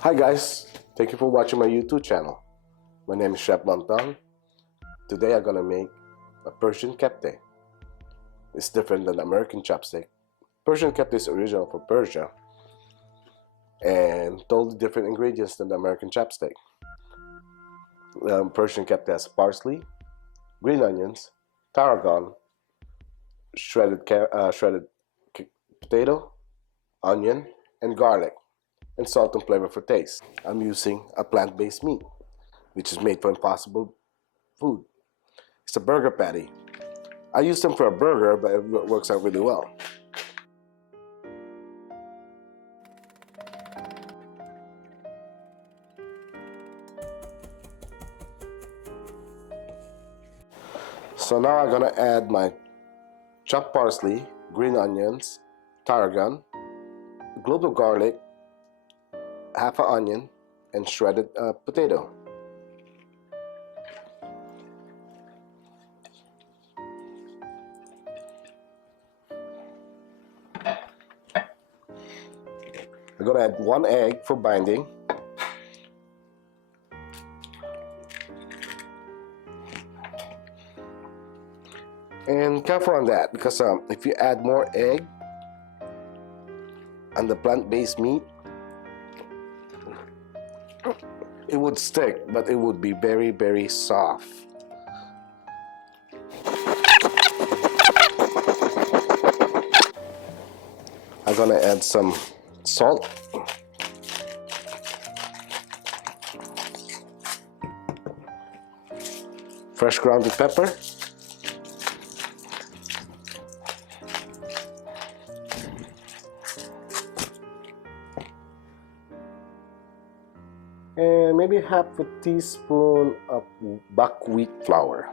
Hi guys, thank you for watching my YouTube channel. My name is Chef Monton. Today I'm gonna make a Persian kofte. It's different than American chopstick. Persian kofte is original for Persia and totally different ingredients than the American chopstick. Persian kofte has parsley, green onions, tarragon, shredded potato, onion, and garlic, and salt and flavor for taste. I'm using a plant-based meat, which is made from impossible food. It's a burger patty. I use them for a burger, but it works out really well. So now I'm gonna add my chopped parsley, green onions, tarragon, a clove of garlic, half an onion, and shredded potato. I'm gonna add 1 egg for binding. And careful on that, because if you add more egg on the plant-based meat, it would stick, but it would be very, very soft. I'm gonna add some salt, fresh grounded pepper, and maybe half a teaspoon of buckwheat flour.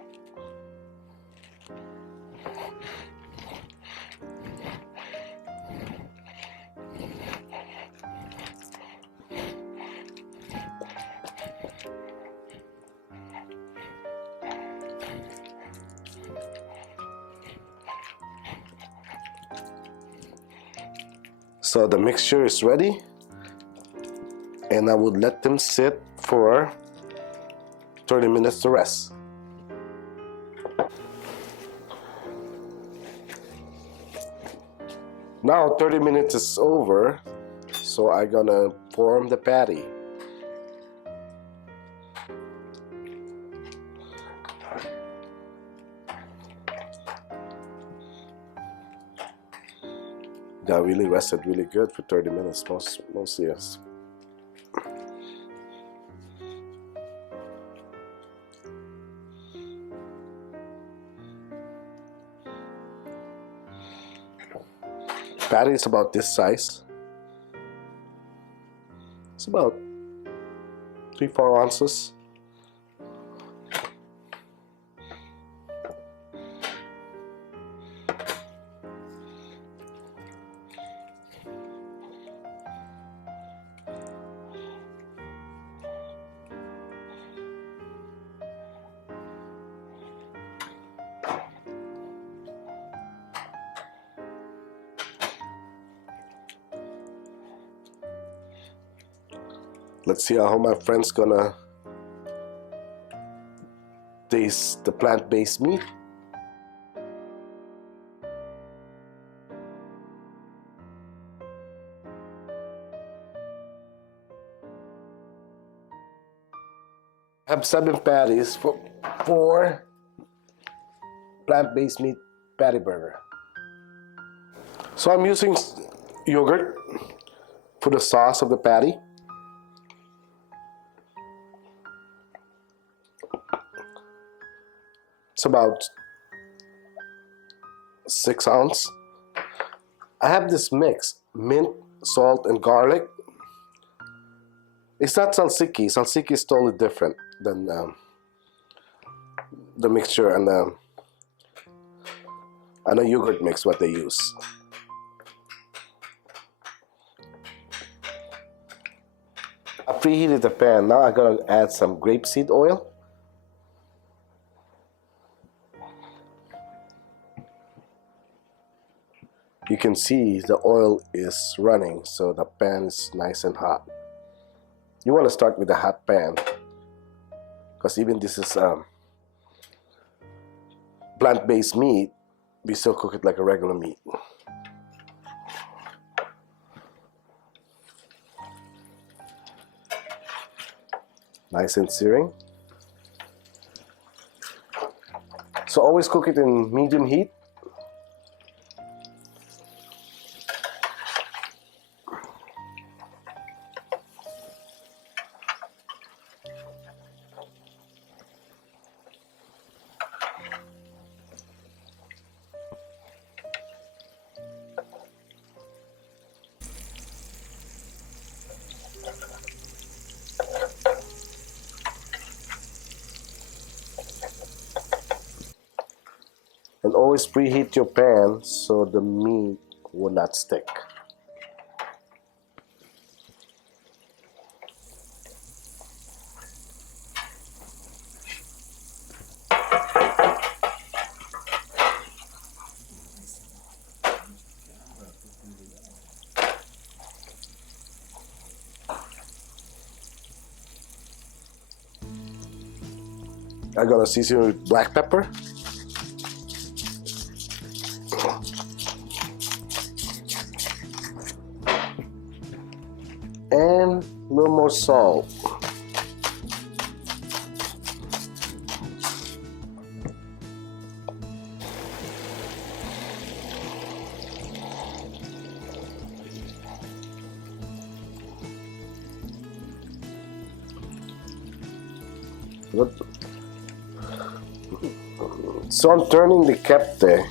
So the mixture is ready, and I would let them sit for 30 minutes to rest. Now 30 minutes is over, so I'm gonna form the patty. Got really rested really good for 30 minutes, most years. Patty is about this size. It's about 3-4 ounces. Let's see how my friend's gonna taste the plant-based meat. I have 7 patties for plant-based meat patty burger. So I'm using yogurt for the sauce of the patty. It's about 6 ounces. I have this mix: mint, salt, and garlic. It's not tzatziki. Tzatziki is totally different than the mixture and a yogurt mix, what they use. I preheated the pan. Now I'm gonna add some grapeseed oil. You can see the oil is running, so the pan is nice and hot. You want to start with a hot pan, because even this is plant-based meat, we still cook it like a regular meat. Nice and searing. So always cook it in medium heat. And always preheat your pan so the meat will not stick. I'm gonna season it with black pepper. And a little more salt. So I'm turning the kofte.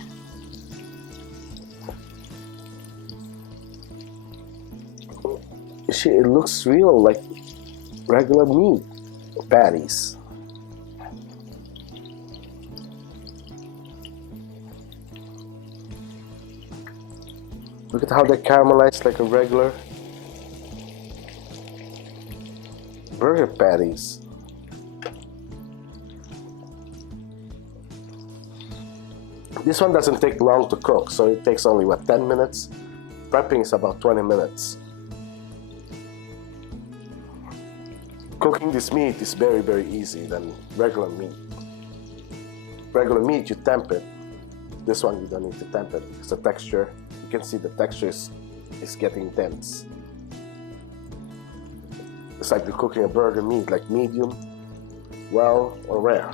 See, it looks real like regular meat patties. Look at how they caramelize like a regular burger patties. This one doesn't take long to cook, so it takes only, what, 10 minutes? Prepping is about 20 minutes. Cooking this meat is very, very easy than regular meat. Regular meat, you temp it. This one, you don't need to temp it because the texture, you can see the texture is getting dense. It's like you're cooking a burger meat, like medium, well, or rare.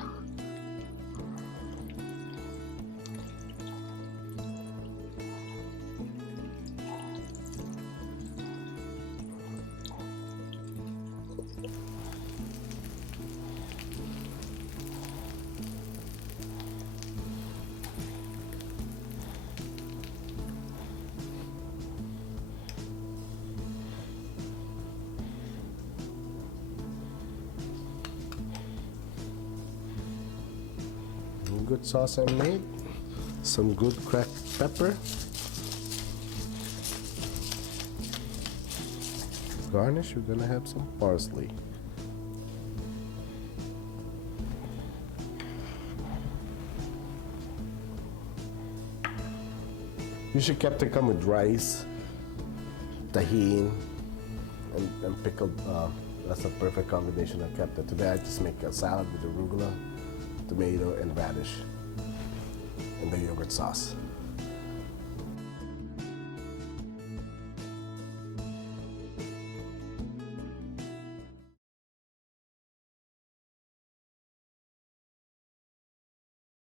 Good sauce I made, some good cracked pepper, garnish, we're gonna have some parsley. Usually kofte come with rice, tahini, and pickled. That's a perfect combination of kofte. Today I just make a salad with arugula, tomato, and radish, and the yogurt sauce.